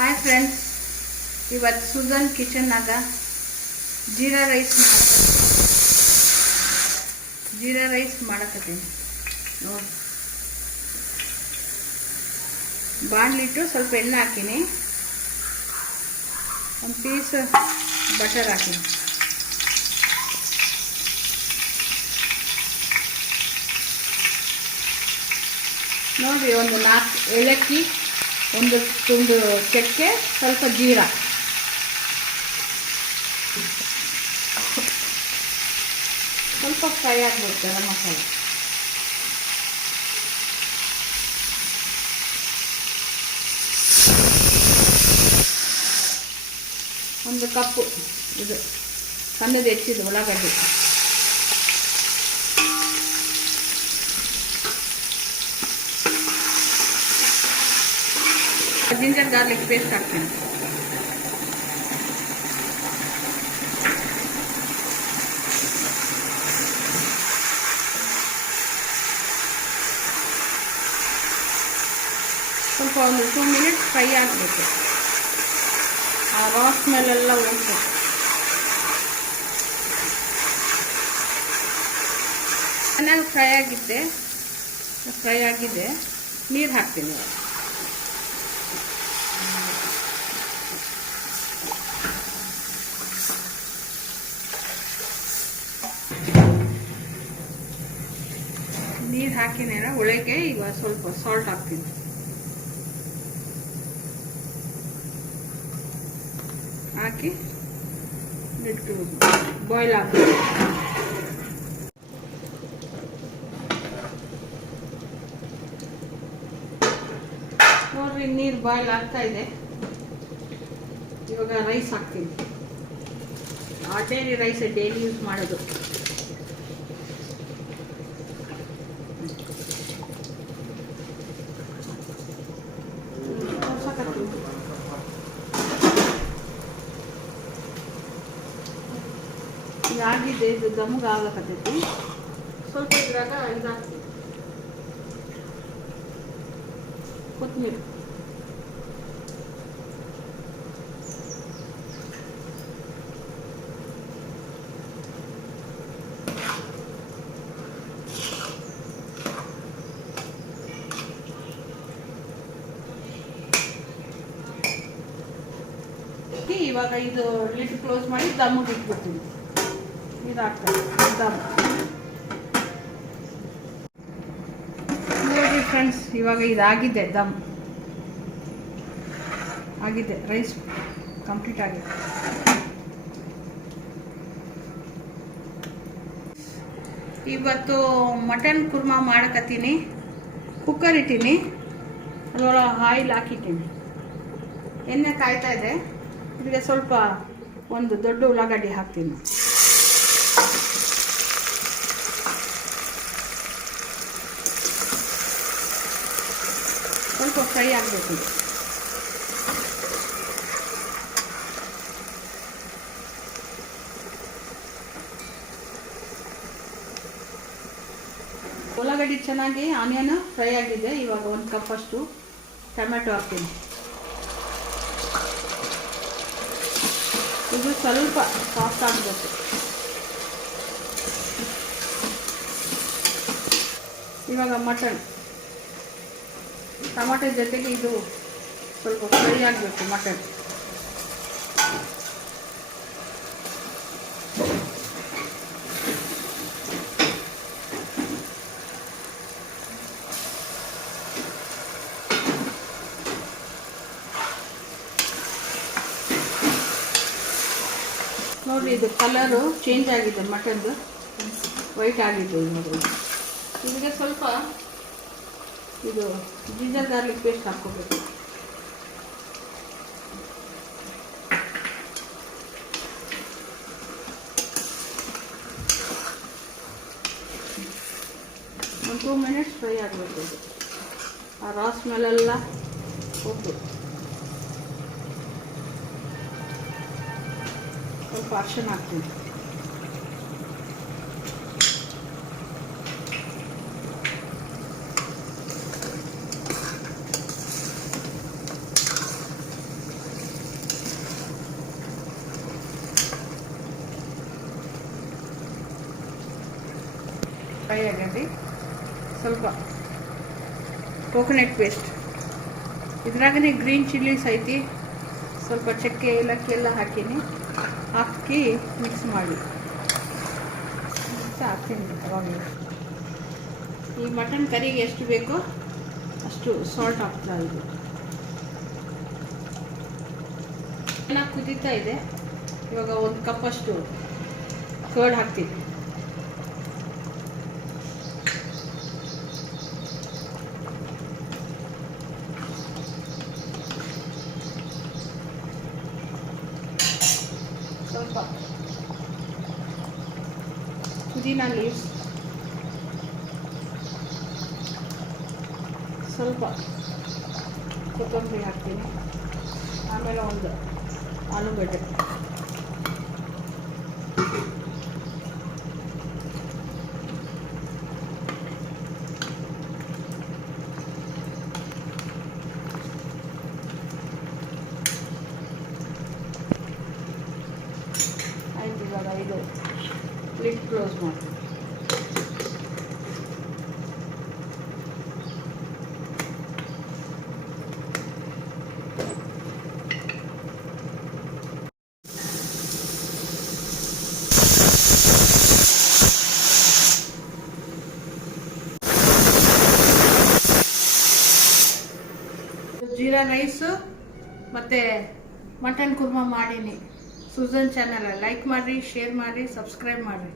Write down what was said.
Hi friends, ಇವತ್ತು Sujan ಕಿಚನ್ನಾಗ jeera rice ಮಾಡಕತ್ತೀನಿ ನೋಡಿ. ಬಾಣಲಿಟ್ಟು ಸ್ವಲ್ಪ ಎಣ್ಣೆ ಹಾಕಿನಿ, ಒಂದು ಪೀಸ್ ಬಟರ್ ಹಾಕಿನಿ. ನೋಡಿ, ಒಂದು 4 ಏಲಕ್ಕಿ, ಒಂದು ತುಂಡು ಚಕ್ಕೆ, ಸ್ವಲ್ಪ ಜೀರಾ, ಸ್ವಲ್ಪ ಫ್ರೈ ಆಗಬೇಕು ಗರಂ ಮಸಾಲೆ. ಒಂದು ಕಪ್ಪು ಇದು ಸಣ್ಣದು ಹೆಚ್ಚಿದ್ದು ಉಳ್ಳಾಗಡ್ಡಿ, ಜಿಂಜರ್ ಗಾರ್ಲಿಕ್ ಪೇಸ್ಟ್ ಹಾಕ್ತೀನಿ. ಸ್ವಲ್ಪ ಒಂದು 2 ಮಿನಿಟ್ಸ್ ಫ್ರೈ ಆಗಬೇಕು, ಆ ರಾ ಸ್ಮೆಲ್ಲೆಲ್ಲ ಹೋಗ್ಬೇಕು. ಚೆನ್ನಾಗಿ ಫ್ರೈ ಆಗಿದೆ. ನೀರು ಹಾಕ್ತೀನಿ. ನೀರು ಹಾಕಿನೇನ ಒಳಗೆ ಈಗ ಸ್ವಲ್ಪ ಸಾಲ್ಟ್ ಹಾಕ್ತೀನಿ. ಹಾಕಿ ಇಟ್ಟು ಬಾಯ್ಲ್ ಆಗಬೇಕು. ನೋಡ್ರಿ, ನೀರು ಬಾಯ್ಲ್ ಆಗ್ತಾ ಇದೆ. ಇವಾಗ ರೈಸ್ ಹಾಕ್ತೀನಿ. ಆರ್ಡಿನರಿ ರೈಸ್ ಡೈಲಿ ಯೂಸ್ ಮಾಡೋದು. ಆಗಿದೆ, ಇದು ದಮ್ಗೆ ಆಗಕತ್ತೈತಿ. ಸ್ವಲ್ಪ ಇದ್ರಾಗ ಇದಾಗ್ತದೆ ಕೊತ್ತಂಬರಿ. ಇವಾಗ ಇದು ಲಿಡ್ ಕ್ಲೋಸ್ ಮಾಡಿ ದಮ್ಮಿಗೆ ಇಟ್ಬಿಡ್ತೀನಿ. ಇದಾಗ್ತದೆ ದಮ್. ನೋಡಿ ಫ್ರೆಂಡ್ಸ್, ಇವಾಗ ಇದಾಗಿದೆ, ದಮ್ ಆಗಿದೆ. ರೈಸ್ ಕಂಪ್ಲೀಟ್ ಆಗಿದೆ. ಇವತ್ತು ಮಟನ್ ಕುರ್ಮಾ ಮಾಡಕತ್ತೀನಿ. ಕುಕ್ಕರ್ ಇಟ್ಟೀನಿ, ಅದರೊಳಗೆ ಆಯಿಲ್ ಹಾಕಿದ್ದೀನಿ. ಎಣ್ಣೆ ಕಾಯ್ತಾ ಇದೆ. ಇದಕ್ಕೆ ಸ್ವಲ್ಪ ಒಂದು ದೊಡ್ಡ ಉಳ್ಳಾಗಡ್ಡಿ ಹಾಕ್ತೀನಿ. ಸ್ವಲ್ಪ ಫ್ರೈ ಆಗಬೇಕು. ಉಳ್ಳಾಗಡ್ಡಿ ಚೆನ್ನಾಗಿ ಆನಿಯನ್ ಫ್ರೈ ಆಗಿದೆ. ಇವಾಗ 1 ಕಪ್ ಅಷ್ಟು ಟೊಮೆಟೊ ಹಾಕ್ತೀನಿ. ಇದು ಸ್ವಲ್ಪ ಸಾಫ್ಟ್ ಆಗಬೇಕು. ಇವಾಗ ಮಟನ್ ಟೊಮೆಟೊ ಜೊತೆಗೆ ಇದು ಸ್ವಲ್ಪ ಫ್ರೈ ಆಗಬೇಕು. ಮಟನ್ ನೋಡಿ, ಇದು ಕಲರು ಚೇಂಜ್ ಆಗಿದೆ. ಮಟನ್ದು ವೈಟ್ ಆಗಿದೆ. ಇದಕ್ಕೆ ಸ್ವಲ್ಪ ಇದು ಜಿಂಜರ್ ಗಾರ್ಲಿಕ್ ಪೇಸ್ಟ್ ಹಾಕ್ಕೋಬೇಕು. ಒಂದು 2 ಮಿನಿಟ್ಸ್ ಫ್ರೈ ಆಗಬೇಕು. ಇದು ಆ ರಾ ಸ್ಮೆಲ್ಲೆಲ್ಲ ಹೋಗ್ಬೇಕು. ಸ್ವಲ್ಪ ಅರಿಶಿಣ ಹಾಕ್ತೀನಿ. ಸ್ವಲ್ಪ ಕೋಕೋನಟ್ ಪೇಸ್ಟ್, ಇದ್ರಾಗನೇ ಗ್ರೀನ್ ಚಿಲ್ಲೀಸ್ ಐತಿ, ಸ್ವಲ್ಪ ಚಕ್ಕೆ ಏಲಕ್ಕಿ ಎಲ್ಲ ಹಾಕೀನಿ, ಹಾಕಿ ಮಿಕ್ಸ್ ಮಾಡಿ ಹಾಕ್ತೀನಿ ಅವಾಗಲೇ. ಈ ಮಟನ್ ಕರಿಗೆ ಎಷ್ಟು ಬೇಕೋ ಅಷ್ಟು ಸಾಲ್ಟ್ ಹಾಕ್ತಾ ಇದು. ಚೆನ್ನಾಗಿ ಕುದೀತಾ ಇದೆ. ಇವಾಗ 1 ಕಪ್ಪಷ್ಟು ಕರ್ಡ್ ಹಾಕ್ತೀನಿ. ಸ್ವಲ್ಪ ಪುದೀನಾ ಲೀವ್ಸ್, ಸ್ವಲ್ಪ ಕೊತ್ತಂಬರಿ ಹಾಕ್ತೀನಿ, ಆಮೇಲೆ ಒಂದು ಆಲೂಗಡ್ಡೆ, ಆಯ್ತು. ಇವಾಗ ಇದು ಲಿಡ್ ಕ್ಲೋಸ್ ಮಾಡಿ. ಜೀರಾ ರೈಸು ಮತ್ತು ಮಟನ್ ಕುರ್ಮಾ ಮಾಡೀನಿ. ಸುಜನ್ ಚಾನಲ್ ಲೈಕ್ ಮಾಡಿರಿ, ಶೇರ್ ಮಾಡಿರಿ, ಸಬ್ಸ್ಕ್ರೈಬ್ ಮಾಡಿರಿ.